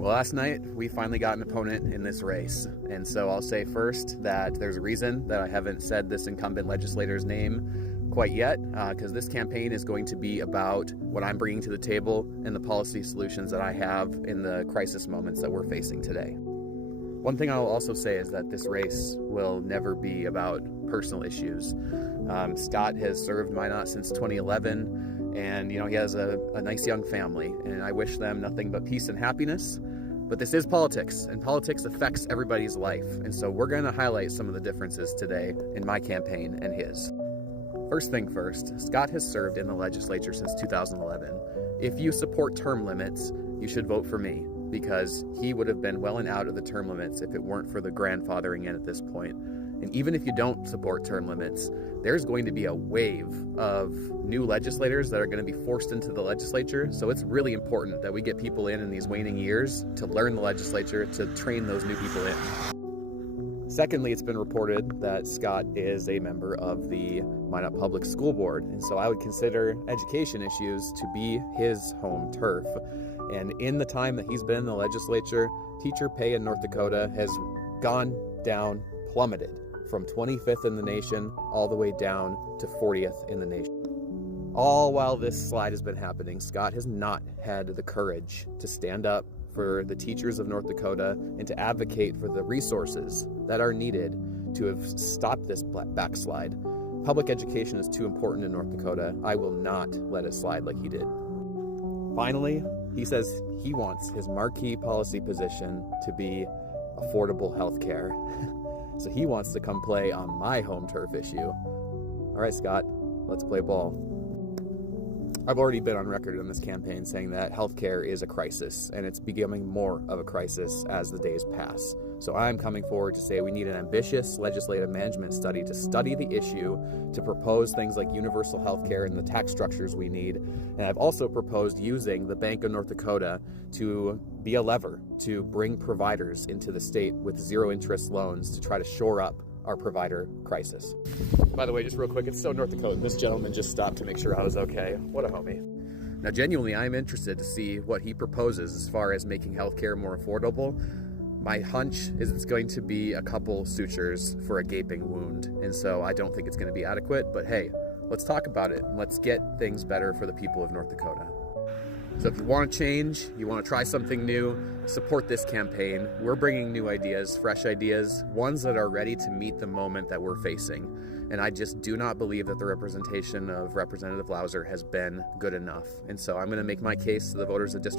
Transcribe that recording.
Well, last night we finally got an opponent in this race. And so I'll say first that there's a reason that I haven't said this incumbent legislator's name quite yet, because this campaign is going to be about what I'm bringing to the table and the policy solutions that I have in the crisis moments that we're facing today. One thing I'll also say is that this race will never be about personal issues. Scott has served Minot since 2011, and he has a nice young family, and I wish them nothing but peace and happiness. But this is politics, and politics affects everybody's life, and so we're going to highlight some of the differences today in my campaign and his. First thing first, Scott has served in the legislature since 2011. If you support term limits, you should vote for me, because he would have been well and out of the term limits if it weren't for the grandfathering in at this point. And even if you don't support term limits, there's going to be a wave of new legislators that are going to be forced into the legislature. So it's really important that we get people in these waning years to learn the legislature, to train those new people in. Secondly, it's been reported that Scott is a member of the Minot Public School Board, and so I would consider education issues to be his home turf. And in the time that he's been in the legislature, teacher pay in North Dakota has gone down, plummeted from 25th in the nation all the way down to 40th in the nation. All while this slide has been happening, Scott has not had the courage to stand up for the teachers of North Dakota and to advocate for the resources that are needed to have stopped this backslide. Public education is too important in North Dakota. I will not let it slide like he did. Finally, he says he wants his marquee policy position to be affordable health care. So he wants to come play on my home turf issue. All right, Scott, let's play ball. I've already been on record in this campaign saying that healthcare is a crisis, and it's becoming more of a crisis as the days pass. So I'm coming forward to say we need an ambitious legislative management study to study the issue, to propose things like universal healthcare and the tax structures we need. And I've also proposed using the Bank of North Dakota to be a lever to bring providers into the state with zero interest loans to try to shore up our provider crisis. By the way, just real quick, it's so North Dakota. This gentleman just stopped to make sure I was okay. What a homie. Now, genuinely, I'm interested to see what he proposes as far as making healthcare more affordable. My hunch is it's going to be a couple sutures for a gaping wound, and so I don't think it's going to be adequate, but hey, let's talk about it. Let's get things better for the people of North Dakota. So if you want to change, you want to try something new, support this campaign. We're bringing new ideas, fresh ideas, ones that are ready to meet the moment that we're facing. And I just do not believe that the representation of Representative Louser has been good enough. And so I'm going to make my case to the voters of District